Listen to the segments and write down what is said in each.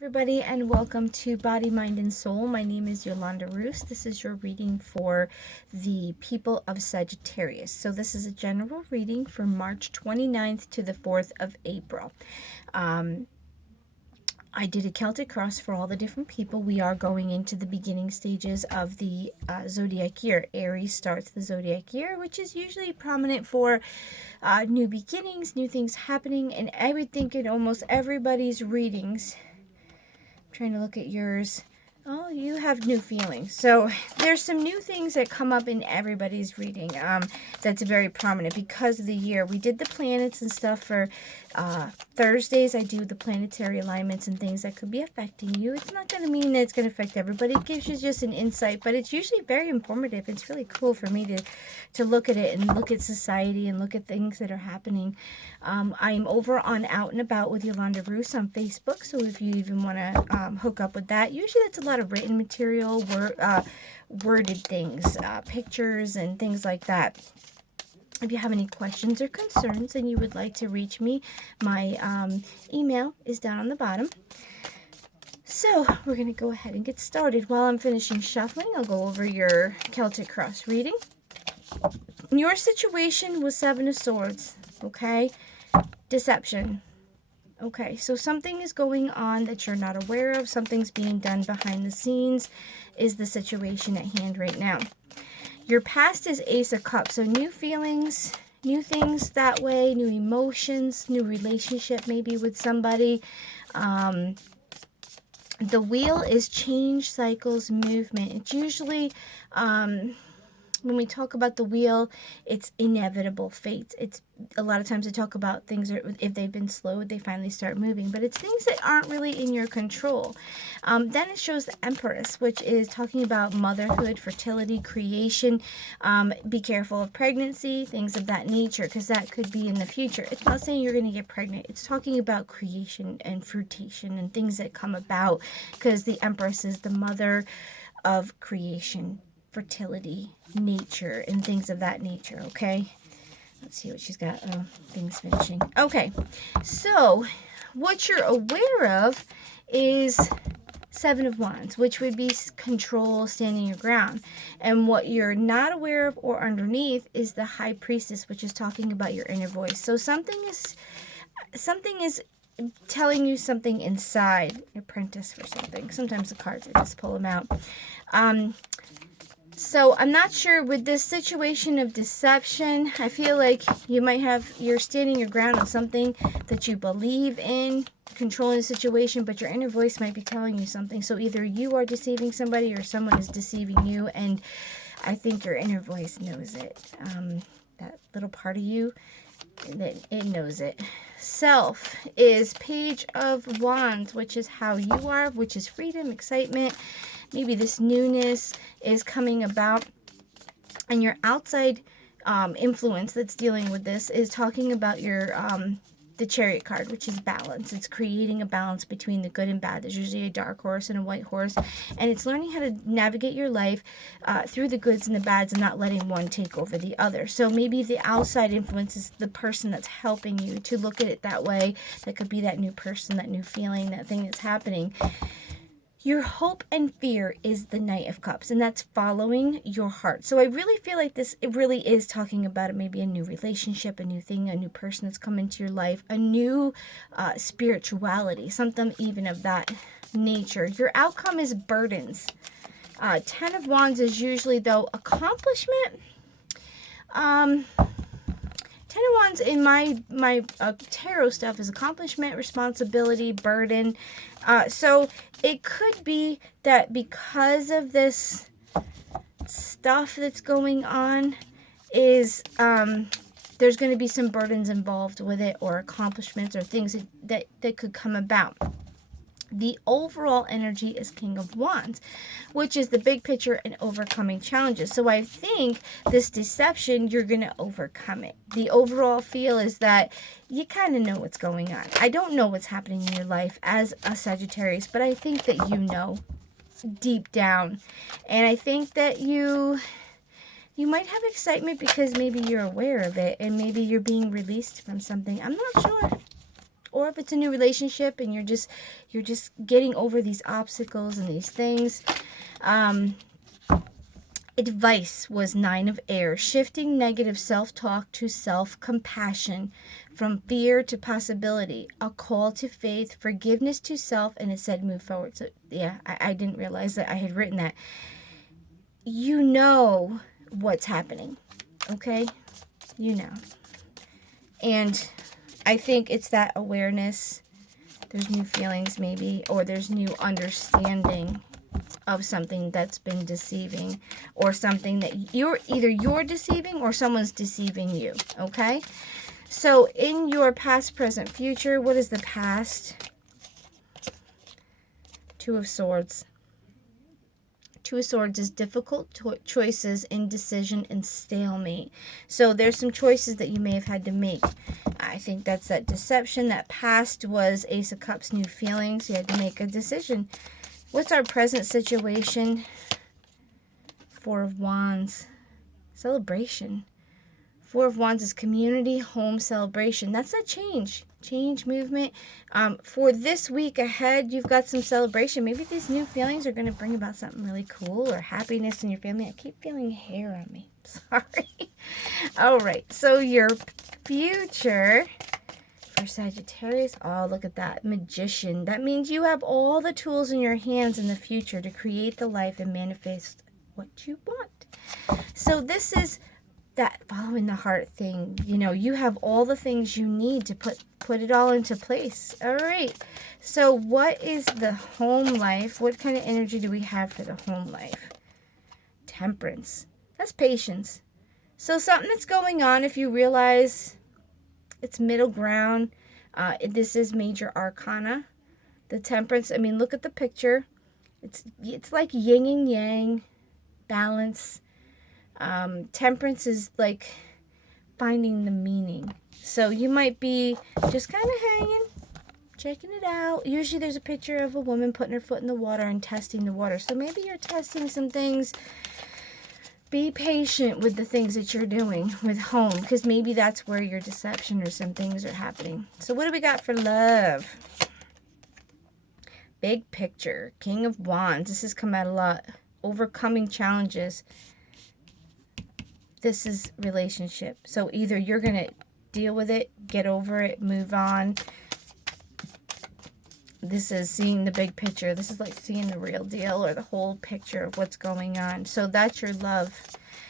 Everybody, and welcome to Body, Mind, and Soul. My name is Yolandareuss. This is your reading for the people of Sagittarius. So this is a general reading for March 29th to the 4th of April. I did a Celtic cross for all the different people. We are going into the beginning stages of the zodiac year. Aries starts the zodiac year, which is usually prominent for new beginnings, new things happening, and I would think in almost everybody's readings. Trying to look at yours. Oh, you have new feelings. So there's some new things that come up in everybody's reading that's very prominent because of the year. We did the planets and stuff for Thursdays. I do the planetary alignments and things that could be affecting you. It's not going to mean that it's going to affect everybody. It gives you just an insight, but it's usually very informative. It's really cool for me to look at it and look at society and look at things that are happening. I'm over on Out and About with Yolandareuss on Facebook, so if you even want to hook up with that, usually it's a lot of written material, worded things, pictures and things like that. If you have any questions or concerns and you would like to reach me, my email is down on the bottom. So we're going to go ahead and get started. While I'm finishing shuffling, I'll go over your Celtic cross reading. Your situation was Seven of Swords, okay? Deception. Okay, so something is going on that you're not aware of. Something's being done behind the scenes is the situation at hand right now. Your past is Ace of Cups, so new feelings, new things that way, new emotions, new relationship maybe with somebody. The wheel is change, cycles, movement. It's usually... when we talk about the wheel, it's inevitable fates. It's a lot of times they talk about things that if they've been slowed, they finally start moving. But it's things that aren't really in your control. Then it shows the Empress, which is talking about motherhood, fertility, creation. Be careful of pregnancy, things of that nature, because that could be in the future. It's not saying you're going to get pregnant. It's talking about creation and fruitation and things that come about, because the Empress is the mother of creation, fertility, nature, and things of that nature, okay? Let's see what she's got. Oh, things finishing. Okay, so what you're aware of is Seven of Wands, which would be control, standing your ground. And what you're not aware of or underneath is the High Priestess, which is talking about your inner voice. So something is telling you something inside. Apprentice for something. Sometimes the cards, I just pull them out. So I'm not sure with this situation of deception. I feel like you're standing your ground on something that you believe in, controlling the situation, but your inner voice might be telling you something. So either you are deceiving somebody or someone is deceiving you, and I think your inner voice knows it. That little part of you, that it knows it. Self is Page of Wands, which is how you are, which is freedom, excitement. Maybe this newness is coming about, and your outside influence that's dealing with this is talking about your the Chariot card, which is balance. It's creating a balance between the good and bad. There's usually a dark horse and a white horse, and it's learning how to navigate your life through the goods and the bads and not letting one take over the other. So maybe the outside influence is the person that's helping you to look at it that way. That could be that new person, that new feeling, that thing that's happening. Your hope and fear is the Knight of Cups, and that's following your heart. So I really feel like it really is talking about maybe a new relationship, a new thing, a new person that's come into your life, a new spirituality, something even of that nature. Your outcome is burdens. Ten of Wands is usually, though, accomplishment. Ten of Wands in my tarot stuff is accomplishment, responsibility, burden. So it could be that because of this stuff that's going on is there's going to be some burdens involved with it, or accomplishments, or things that could come about. The overall energy is King of Wands, which is the big picture and overcoming challenges. So I think this deception, you're going to overcome it. The overall feel is that you kind of know what's going on. I don't know what's happening in your life as a Sagittarius, but I think that you know deep down. And I think that you might have excitement because maybe you're aware of it and maybe you're being released from something. I'm not sure. Or if it's a new relationship and you're just getting over these obstacles and these things. Advice was 9 of air, shifting negative self-talk to self-compassion, from fear to possibility, a call to faith, forgiveness to self, and it said move forward. So yeah, I didn't realize that I had written that. You know what's happening, okay? You know. And I think it's that awareness. There's new feelings maybe, or there's new understanding of something that's been deceiving, or something that you're deceiving or someone's deceiving you, okay? So in your past, present, future, what is the past? 2 of Swords. 2 of Swords is difficult choices, indecision, and stalemate. So there's some choices that you may have had to make. I think that's that deception. That past was Ace of Cups, new feelings. You had to make a decision. What's our present situation? 4 of Wands. Celebration. 4 of Wands is community, home, celebration. That's a change. Change, movement. For this week ahead, you've got some celebration. Maybe these new feelings are going to bring about something really cool or happiness in your family. I keep feeling hair on me. Sorry. All right. So your future for Sagittarius. Oh, look at that. Magician. That means you have all the tools in your hands in the future to create the life and manifest what you want. So this is that following the heart thing. You know, you have all the things you need to put it all into place. All right. So what is the home life? What kind of energy do we have for the home life? Temperance. That's patience. So something that's going on, if you realize it's middle ground, this is major arcana. The Temperance, I mean, look at the picture. It's like yin and yang, balance. Temperance is like finding the meaning. So you might be just kind of hanging, checking it out. Usually there's a picture of a woman putting her foot in the water and testing the water. So maybe you're testing some things. Be patient with the things that you're doing with home, because maybe that's where your deception or some things are happening. So what do we got for love? Big picture. King of Wands. This has come out a lot. Overcoming challenges. This is relationship. So either you're going to deal with it, get over it, move on. This is seeing the big picture. This is like seeing the real deal or the whole picture of what's going on. So that's your love.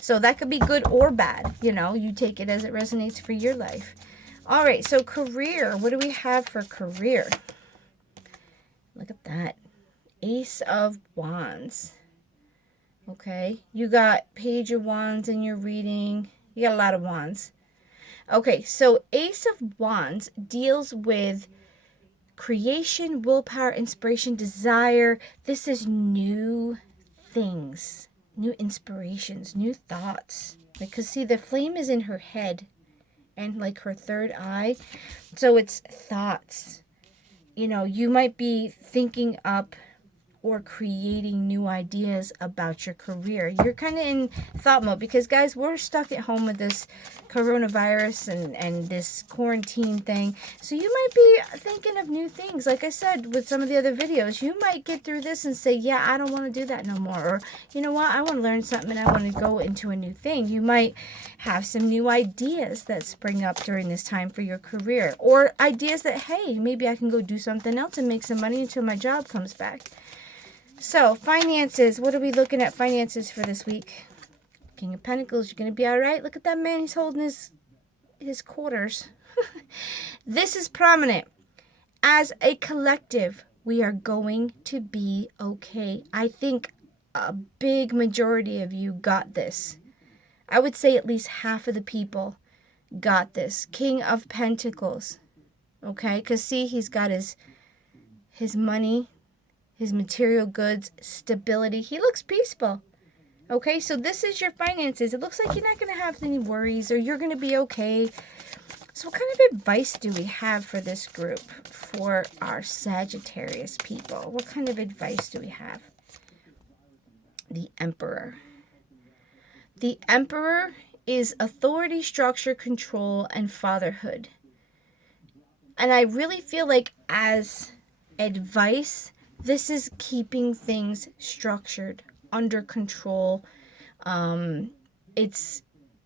So that could be good or bad. You know, you take it as it resonates for your life. All right, so career. What do we have for career? Look at that. Ace of Wands. Okay, you got Page of Wands in your reading. You got a lot of wands. Okay, so Ace of Wands deals with creation, willpower, inspiration, desire. This is new things, new inspirations, new thoughts. Because see, the flame is in her head and like her third eye. So it's thoughts. You know, you might be thinking up or creating new ideas about your career. You're kind of in thought mode because, guys, we're stuck at home with this coronavirus and this quarantine thing. So you might be thinking of new things. Like I said with some of the other videos, you might get through this and say, yeah, I don't want to do that no more. Or, you know what, I want to learn something and I want to go into a new thing. You might have some new ideas that spring up during this time for your career. Or ideas that, hey, maybe I can go do something else and make some money until my job comes back. So, finances. What are we looking at finances for this week? King of Pentacles, you're going to be all right. Look at that man. He's holding his quarters. This is prominent. As a collective, we are going to be okay. I think a big majority of you got this. I would say at least half of the people got this. King of Pentacles. Okay? Because see, he's got his money, his material goods, stability. He looks peaceful. Okay, so this is your finances. It looks like you're not going to have any worries or you're going to be okay. So what kind of advice do we have for this group, for our Sagittarius people? What kind of advice do we have? The Emperor. The Emperor is authority, structure, control, and fatherhood. And I really feel like as advice, this is keeping things structured, under control. Um, it's,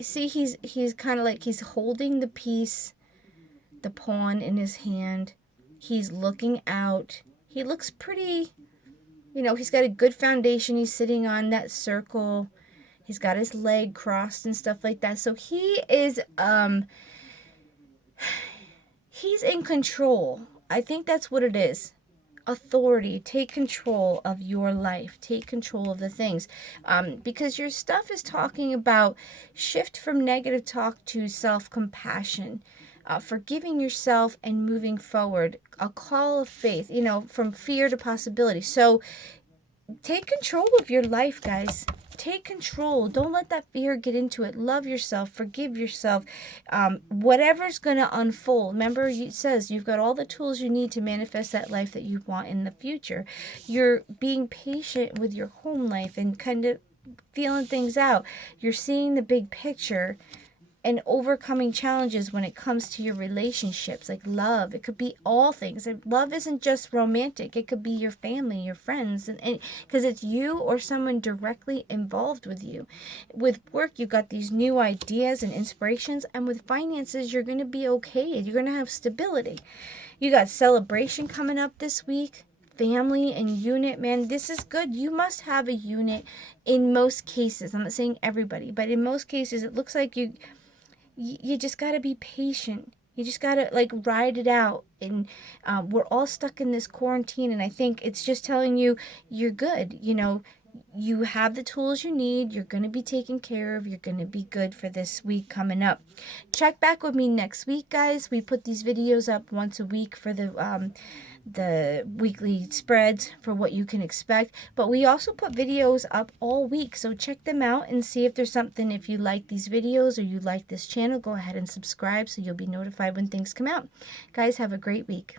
see, he's kind of like he's holding the piece, the pawn in his hand. He's looking out. He looks pretty, he's got a good foundation. He's sitting on that circle. He's got his leg crossed and stuff like that. So he's in control. I think that's what it is. Authority. Take control of your life. Take control of the things. Because your stuff is talking about shift from negative talk to self-compassion. Forgiving yourself and moving forward. A call of faith, from fear to possibility. So take control of your life, guys. Take control. Don't let that fear get into it. Love yourself. Forgive yourself. Whatever's going to unfold. Remember, it says you've got all the tools you need to manifest that life that you want in the future. You're being patient with your home life and kind of feeling things out. You're seeing the big picture and overcoming challenges when it comes to your relationships, like love. It could be all things. Love isn't just romantic. It could be your family, your friends, and because it's you or someone directly involved with you. With work, you've got these new ideas and inspirations, and with finances, you're going to be okay. You're going to have stability. You got celebration coming up this week. Family and unit, man, this is good. You must have a unit in most cases. I'm not saying everybody, but in most cases, it looks like you just got to be patient. You just got to like ride it out. And we're all stuck in this quarantine. And I think it's just telling you you're good. You have the tools you need. You're going to be taken care of. You're going to be good for this week coming up. Check back with me next week, guys. We put these videos up once a week for the weekly spreads for what you can expect, but we also put videos up all week, so check them out and see if there's something. If you like these videos or you like this channel, go ahead and subscribe so you'll be notified when things come out. Guys, have a great week.